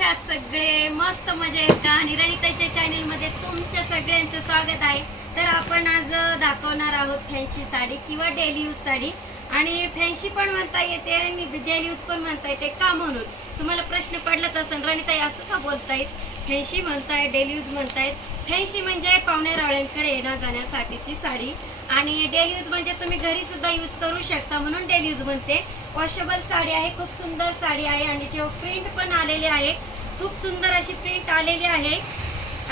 कशा आहात सगळे? मस्त मजेत का? आणि रणिताईच्या चॅनल मध्ये तुमच्या सगळ्यांचं स्वागत आहे. तर आपण आज दाखवणार आहोत फॅन्सी साडी किंवा डेली यूज साडी. आणि फॅन्सी पण म्हणता येते आणि डेली यूज पण म्हणता येते. का म्हणून तुम्हाला प्रश्न पडलाच असेल, रणिताई असं का बोलतायत? फॅन्सी म्हणताय, डेली यूज म्हणतायत. फॅन्सी म्हणजे पाहुण्या रावळ्यांकडे येण्या जाण्यासाठीची साडी आणि डेली यूज म्हणजे तुम्ही घरी सुद्धा यूज करू शकता, म्हणून डेली यूज म्हणते. वॉशेबल साडी आहे, खूप सुंदर साडी आहे आणि जे प्रिंट पण आलेले आहे, खूप सुंदर अशी प्रिंट आलेली आहे.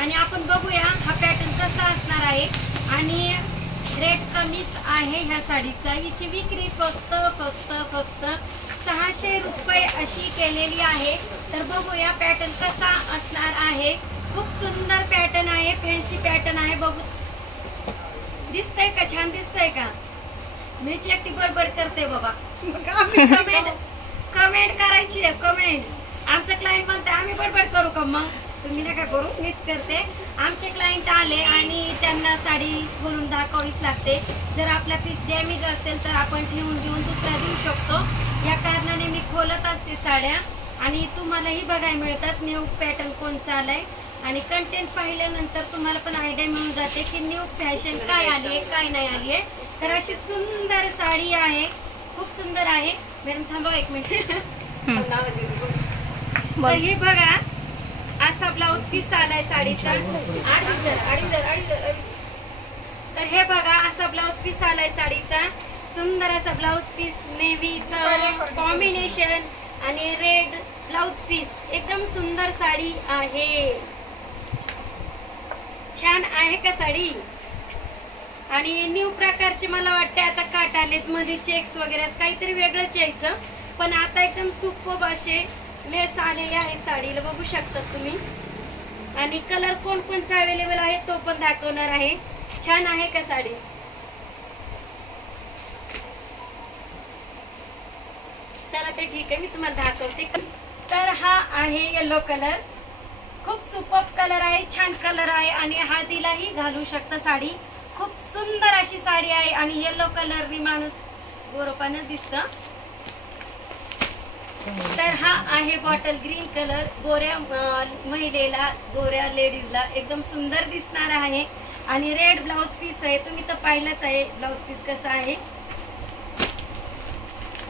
आणि आपण बघूया हा पॅटर्न कसा असणार आहे. आणि रेट कमीच आहे ह्या साडीचा. हिची विक्री फक्त 600 रुपये अशी केलेली आहे. तर बघूया पॅटर्न कसा असणार आहे. खूप सुंदर पॅटर्न आहे, फॅन्सी पॅटर्न आहे. बघू दिसतंय का? छान दिसतंय का? मीच एकटी बडबड करते बाबा. कमेंट करायची आहे, कमेंट. आमचं क्लायंट म्हणते आम्ही बडबड करू का? मग तुम्ही नका करू, मीच करते. आमचे क्लायंट आले आणि त्यांना साडी खोलून दाखवावीच लागते. जर आपला पीस डॅमेज असेल तर आपण ठेवून घेऊन दुसऱ्या देऊ शकतो. या कारणाने मी खोलत असते साड्या आणि तुम्हालाही बघायला मिळतात न्यू पॅटर्न कोणचा आलाय. आणि कंटेंट पाहिल्यानंतर तुम्हाला पण आयडिया मिळून जाते की न्यू फॅशन काय आली आहे, काय नाही आली आहे. तर अशी सुंदर साडी आहे, खूप सुंदर आहे. मॅडम थांबा एक मिनिट. तर हे बघा, असा ब्लाऊज पीस आलाय साडीचा. तर हे बघा, असा ब्लाऊज पीस आलाय साडीचा. सुंदर असा ब्लाऊज पीस, नेव्हीचा कॉम्बिनेशन आणि रेड ब्लाऊज पीस. एकदम सुंदर साडी आहे. छान आहे का साडी? आणि न्यू प्रकारचे मला वाटते आता काट आलेत, मध्ये चेक्स वगैरे काहीतरी वेगळंच यायचं, पण आता एकदम सुपर्ब असे लेस आलेले आहे साडीला, बघू शकतात तुम्ही. आणि कलर कोणकोणचा अवेलेबल आहे तो पण दाखवणार आहे. छान आहे का साडी? चला ते ठीक आहे, मी तुम्हाला दाखवते. तर हा आहे येलो कलर. खूप सुपर्ब कलर आहे, छान कलर आहे आणि हळदीलाही घालू शकता साडी. खूप सुंदर अशी साडी आहे आणि येलो कलर बी माणूस गोरोपानं दिसतं. तर हा आहे बॉटल ग्रीन कलर. गोऱ्या महिलेला, गोऱ्या लेडीजला एकदम सुंदर दिसणार आहे. आणि रेड ब्लाउज पीस आहे, तुम्ही तर पाहिलंच आहे ब्लाउज पीस कसा आहे.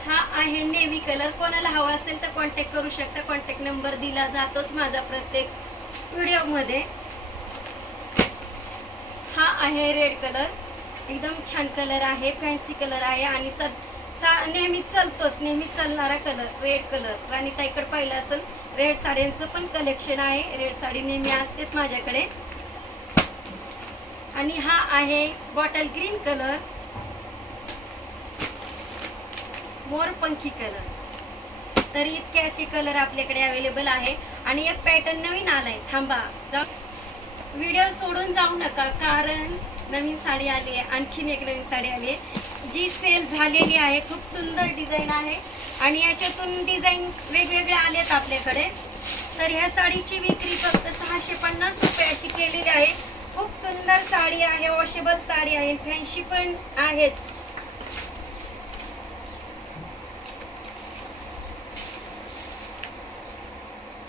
हा आहे नेव्ही कलर. कोणाला हवा असेल तर कॉन्टॅक्ट करू शकता. कॉन्टॅक्ट नंबर दिला जातोच माझा प्रत्येक व्हिडिओ मध्ये. हा आहे रेड कलर. एकदम छान कलर आहे, फॅन्सी कलर आहे आणि नेहमी चालतोच, नेहमी चालणारा कलर रेड कलर. राणीताईकडे पाहिलं असेल, रेड साड्यांचं पण कलेक्शन आहे. रेड साडी नेहमी असतेच माझ्याकडे. आणि हा आहे बॉटल ग्रीन कलर, मोरपंखी कलर. तर इतके असे कलर आपल्याकडे अवेलेबल आहे. आणि एक पॅटर्न नवीन आलाय. थांबा, व्हिडिओ सोडून जाऊ नका, कारण नवीन साडी आली आहे. आणखीन एक नवीन साडी आली आहे जी सेल झालेली आहे. खूप सुंदर डिझाईन आहे आणि याच्यातून डिझाईन वेगवेगळे आलेत आपल्याकडे. तर ह्या साडीची विक्री फक्त 650 रुपये अशी केलेली आहे. खूप सुंदर साडी आहे, वॉशेबल साडी आहे, फॅन्सी पण आहेच.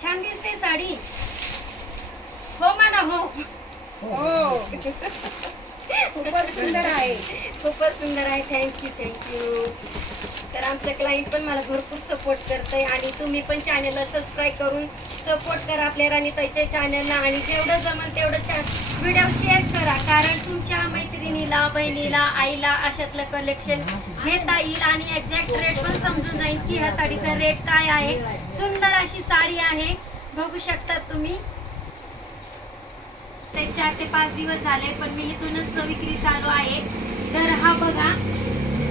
छान दिसते साडी. हो म्हणा, हो हो. खूपच सुंदर आहे, खूपच सुंदर आहे. थँक्यू. तर आमचं क्लायंट पण मला भरपूर सपोर्ट करतंय आणि तुम्ही पण चॅनलला सबस्क्राईब करून सपोर्ट करा आपल्या राणीताईच्या चॅनलला. आणि जेवढं जमेल तेवढं व्हिडिओ शेअर करा, कारण तुमच्या मैत्रिणीला, बहिणीला, आईला अशातलं कलेक्शन घेता येईल आणि एक्झॅक्ट रेट पण समजून जाईल की ह्या साडीचा रेट काय आहे. सुंदर अशी साडी आहे, बघू शकतात तुम्ही. ते 4 ते 5 दिवस झाले, पण मी इथूनच विक्री चालू आहे. तर हा बघा,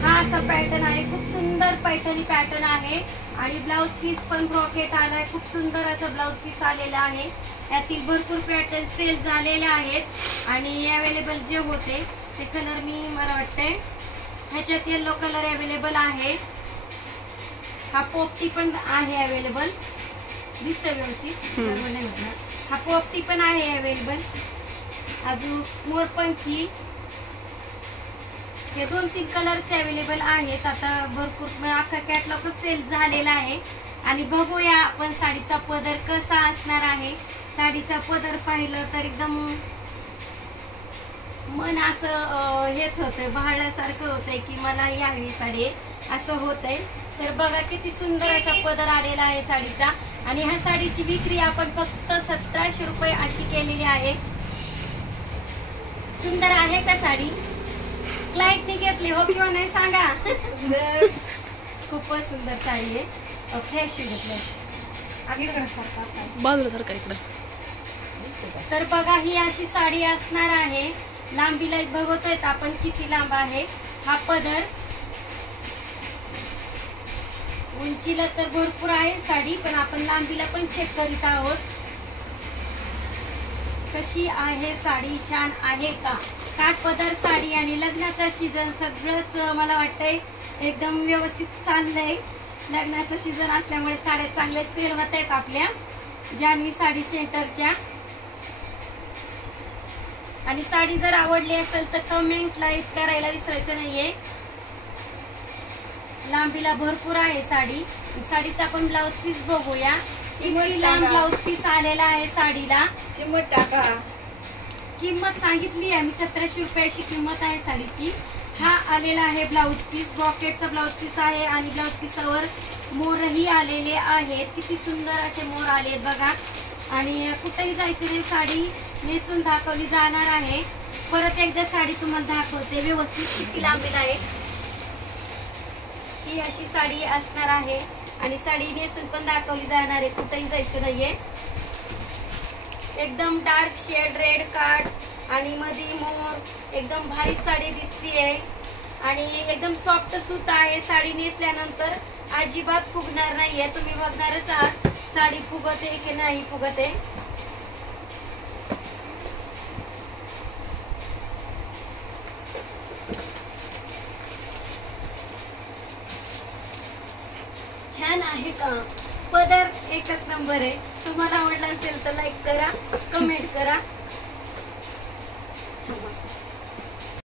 हा असा पॅटर्न आहे. खूप सुंदर पैठणी पॅटर्न आहे आणि ब्लाउज पीस पण ब्रॉकेट आलाय. खूप सुंदर असं ब्लाउज पीस आलेला आहे. यातील भरपूर पॅटर्न सेल झालेले आहेत आणि अवेलेबल जे होते ते कलर मला वाटतंय ह्याच्यात येलो कलर अवेलेबल आहे. हा पोपटी पण आहे अवेलेबल, दिसतंय व्यवस्थित. हा पोपटी पण आहे अवेलेबल. अजून मोरपंखी, हे 2-3 कलरचे अवेलेबल आहेत. आता भरपूर अख्खा कॅटलॉग सेल झालेला आहे. आणि बघूया आपण साडीचा पदर कसा असणार आहे. साडीचा पदर पाहिलं तर एकदम मन असं हेच होतंय, भाळल्यासारखं होतंय की मला यावी साडी असं होतंय. तर बघा किती सुंदर असा पदर आलेला आहे साडीचा. आणि ह्या साडीची विक्री आपण फक्त 1700 रुपये अशी केलेली आहे. सुंदर आहे का साडी? क्लायंटने घेतली हो किंवा नाही सांगा. खूपच सुंदर साडी आहे. फ्रेश घेतली बाजूला सारखा इकडं. तर बघा ही अशी साडी असणार आहे. लांबीला बघतोय आपण किती लांब आहे हा पदर. उंचीला तर भरपूर आहे साडी, पण आपण लांबीला पण चेक करीत आहोत. कशी आहे साडी? छान आहे का? काठपदर साडी आणि लग्नाचा सीझन सगळंच मला वाटतंय एकदम व्यवस्थित चाललंय. लग्नाचा सीझन असल्यामुळे साड्या चांगल्या सेल होत आहेत आपल्या जान्हवी साडी सेंटरच्या. आणि साडी जर आवडली असेल तर कमेंट लाईक करायला विसरायचं नाहीये. लांबीला भरपूर आहे साडी. साडीचा आपण ब्लाउज पीस बघूया. किती लांब ब्लाउज पीस आलेला आहे साडीला. किंमत टाका. किंमत सांगितली आहे मी, 1700 रुपये अशी किंमत आहे साडीची. हा आलेला आहे ब्लाउज पीस. ब्रॉकेटचा ब्लाउज पीस आहे आणि ब्लाउज पीसावर मोरही आलेले आहेत. किती सुंदर असे मोर आलेत बघा. आणि कुठेही जायचं नाही, साडी नेसून दाखवली जाणार आहे. परत एकदा साडी तुम्हाला दाखवते व्यवस्थित किती लांबीला आहे. ही अशी साडी असणार आहे आणि साडी नेसून पण दाखवली जाणार आहे. कुठेही जायचं नाहीये. एकदम डार्क शेड रेड कार्ड आणि मध्ये मोर, एकदम भारी साडी दिसतीये. आणि एकदम सॉफ्ट सूत आहे. साडी नेसल्यानंतर अजिबात फुगणार नाहीये. तुम्ही बघणारच आहात साडी फुगते की नाही फुगते. छान आहे का? पदर एकच नंबर आहे. तुम्हाला आवडला असेल तर लाईक करा, कमेंट करा.